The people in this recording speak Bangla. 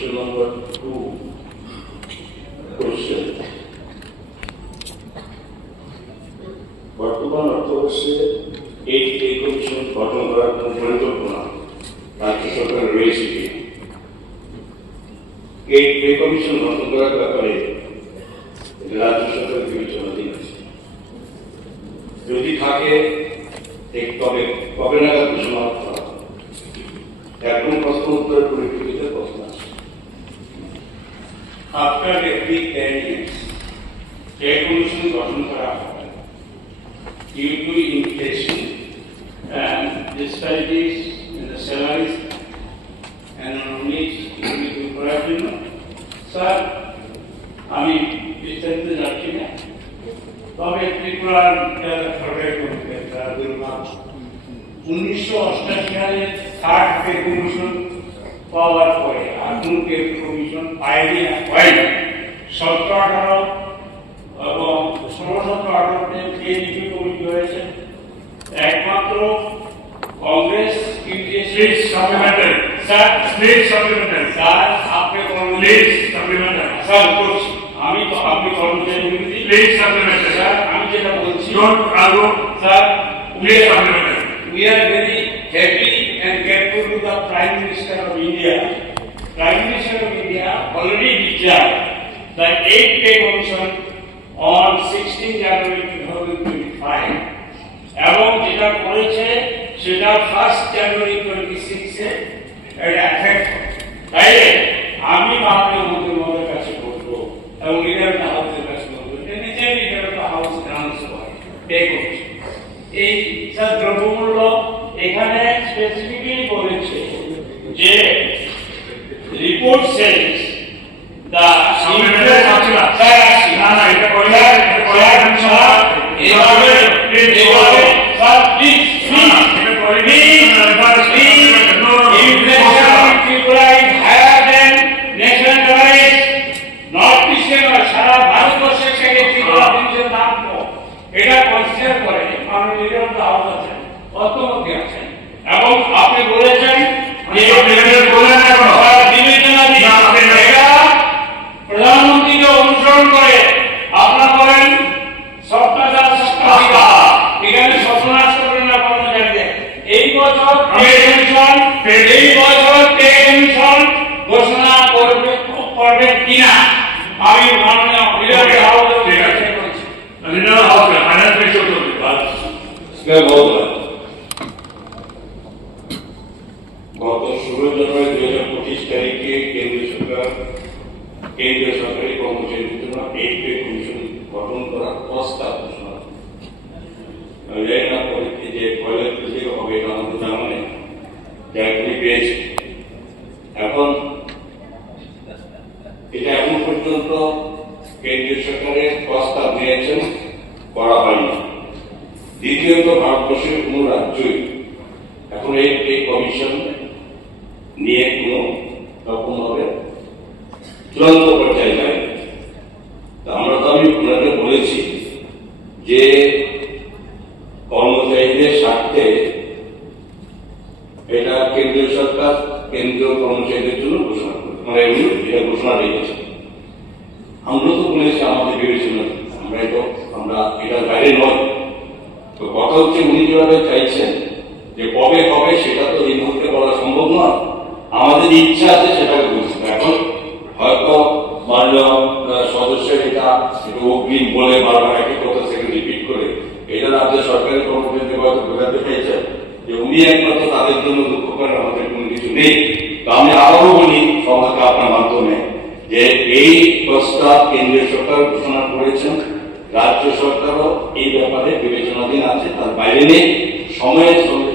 Question number 2. Question. বর্তমান অর্থবর্ষে এই কমিশন গঠন করার কোন পরিকল্পনা রাজ্য সরকার রয়েছে কি? এই কমিশন গঠন করার ব্যাপারে রাজ্য সরকারের বিবেচনাধীন আছে। যদি থাকে তবে কবে নাগাদ ঘোষণা করা এখন প্রশ্ন উত্তরের পরিপ্রেক্ষিতে প্রশ্ন আছে। After every 10 years, a commission গঠন করা হয় due to inflation and disparities in the salaries and needs করার জন্য স্যার আমি বিস্তারিত যাচ্ছি না, তবে ত্রিপুরার সরকারি দুর্ভাগ্য 1988 সালে থার্ড পে কমিশন পাওয়ার পরে আধুন পে কমিশন পায়নি হয়নি। 17-18 এবং 16-17-18 পে কমিশন হয়েছে। একমাত্র কংগ্রেস স্টেট সাপ্লিমেন্টারি স্যার আপনি স্যার করছি আমি তো আপনি কর্মচারী স্টেট সাপ্লিমেন্টারি স্যার আমি যেটা বলছি sir we are very happy and grateful to the Prime Minister of India. Prime Minister of India already declared the 8th Pay Commission on 16 January 2025 এবং যেটা করেছে সেটা 1st January 26 এ এটা এফেক্ট তাই আমি মাননীয় মন্ত্রীর কাছে বলবো এবং লিডার হাউসের কাছে বলবো যে নিজের লিডার হাউস অ্যানাউন্স করে পে কমিশন এই স্যার দ্রব্যমূল্য এখানে স্পেসিফিক্যালি বলেছে যে রিপোর্ট সেজ দা সারা ভারতবর্ষের থেকে ত্রিপুরা জিনিসের দাম কম এটা কনসিডার করে মাননীয় লিডার অফ দ্য হাউস আছেন অর্থমন্ত্রী আছেন এবং আপনি বলেছেন যে প্রধানমন্ত্রীকে অনুসরণ করে আপনারা বলেন সবটা যা সবটা এখানে সর্বনাশ করবেন না কর্মচারীদের। এই বছর পে কমিশন ঘোষণা করবেন কিনা আমি মাননীয় লিডার অফ দ্য হাউস গত 16 জানুয়ারি 2025 তারিখে কেন্দ্রীয় সরকারি কর্মচারীদের জন্য 8th পে কমিশন গঠন করার প্রস্তাব ঘোষণা। আমি জানি না যে কয়লার থেকে হবে এটা আমাদের জানা নেই, যাগুলি পেয়েছে। এখন এটা এখন পর্যন্ত কেন্দ্রীয় সরকারের প্রস্তাব নিয়েছেন, করা হয়নি। দ্বিতীয়ত ভারতবর্ষের কোন রাজ্যই এখন এই কমিশন নিয়ে কোন রকমভাবে চূড়ান্ত পর্যায়ে যায়। আমরা তো আমি আপনাকে বলেছি যে কর্মচারীদের স্বার্থে এটা কেন্দ্রীয় সরকার কেন্দ্রীয় কর্মচারীদের জন্য ঘোষণা করে মানে এটা ঘোষণা রেখেছে। আমরা তো বলেছি আমাদের বিবেচনা আমরা এটার বাইরে নয়। তো কথা হচ্ছে উনি যেভাবে চাইছেন যে কবে হবে সেটা তো এই মুহূর্তে বলা সম্ভব নয়। আমাদের ইচ্ছা আছে সেটাকে বুঝতে। এখন হয়তো মাননীয় সদস্যের এটা একটু অগ্রিম বলে বারবার একই কথা সেখানে রিপিট করে এটা রাজ্য সরকারি কর্মচারীদের হয়তো বোঝাতে চাইছেন যে উনি একমাত্র তাদের জন্য দুঃখ করেন, আমাদের কোনো কিছু নেই। তো আমি আবারও বলি সভাকে আপনার মাধ্যমে যে এই প্রস্তাব কেন্দ্রীয় সরকার ঘোষণা করেছেন, রাজ্য সরকারও এই ব্যাপারে বিবেচনাধীন আছে, তার বাইরে নেই। সময়ের সঙ্গে